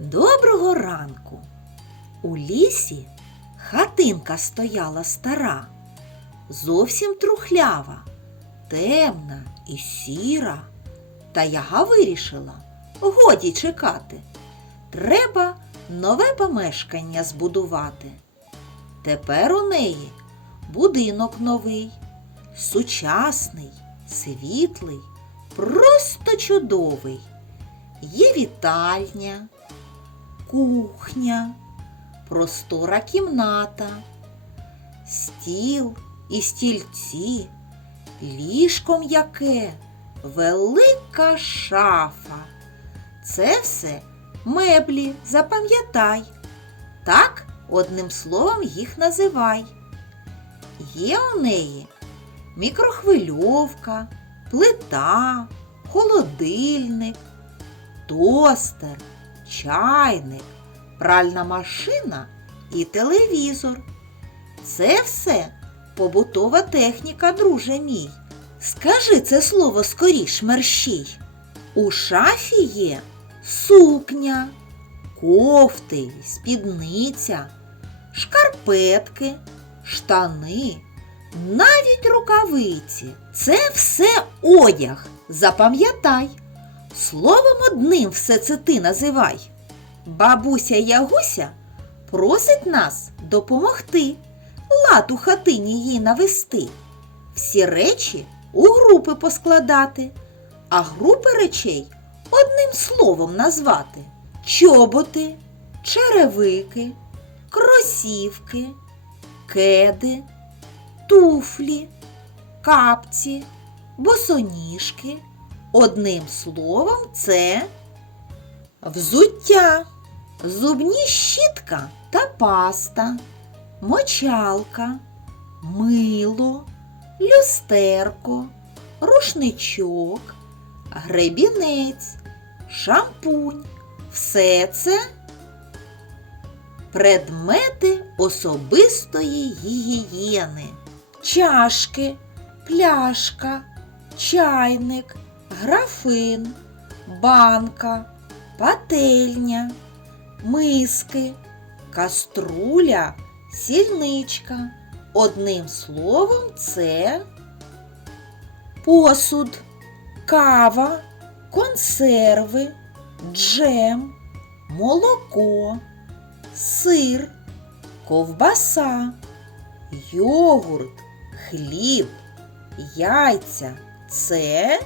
Доброго ранку. У лісі хатинка стояла стара, зовсім трухлява, темна і сіра. Та яга вирішила, годі чекати. Треба нове помешкання збудувати. Тепер у неї будинок новий, сучасний, світлий, просто чудовий. Є вітальня, кухня, простора кімната, стіл і стільці, ліжко м'яке, велика шафа. Це все меблі, запам'ятай. Так одним словом їх називай. Є у неї мікрохвильовка, плита, холодильник, тостер, чайник, пральна машина і телевізор. Це все побутова техніка, друже мій. Скажи це слово скоріш мерщій. У шафі є сукня, кофти, спідниця, шкарпетки, штани, навіть рукавиці. Це все одяг. Запам'ятай. Словом одним все це ти називай. Бабуся Ягуся просить нас допомогти, лад у хатині їй навести, всі речі у групи поскладати, а групи речей одним словом назвати чоботи, черевики, кросівки, кеди, туфлі, капці, босоніжки. Одним словом, це взуття, зубні щітка та паста, мочалка, мило, люстерко, рушничок, гребінець, шампунь. Все це предмети особистої гігієни. Чашки, пляшка, чайник, графин, банка, пательня, миски, каструля, сільничка. Одним словом, це посуд, кава, консерви, джем, молоко, сир, ковбаса, йогурт, хліб, яйця це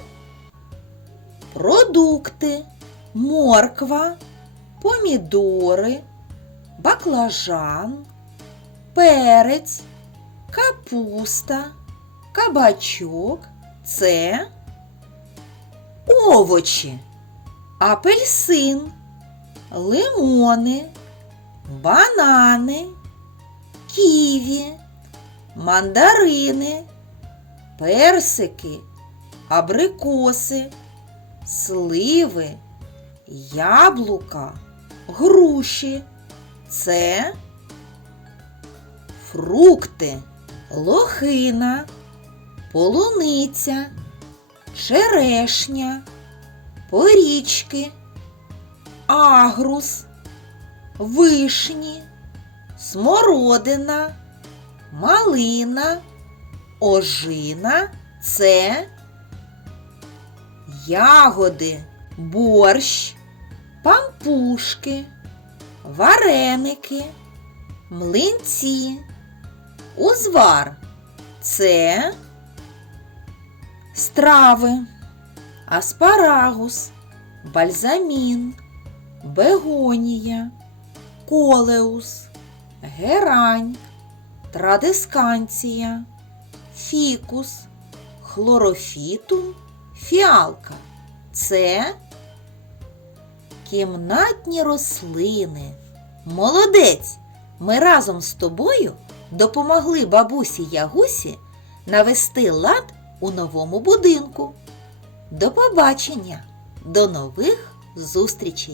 продукти, морква, помідори, баклажан, перець, капуста, кабачок це овочі, апельсин, лимони, банани, ківі, мандарини, персики, абрикоси, сливи, яблука, груші. Це фрукти, лохина, полуниця, черешня, порічки, агрус, вишні, смородина, малина, ожина це ягоди, борщ, пампушки, вареники, млинці, узвар. Це страви, аспарагус, бальзамін, бегонія, колеус, герань, традисканція, фікус, хлорофітум, фіалка. Це кімнатні рослини. Молодець! Ми разом з тобою допомогли бабусі Ягусі навести лад у новому будинку. До побачення! До нових зустрічей!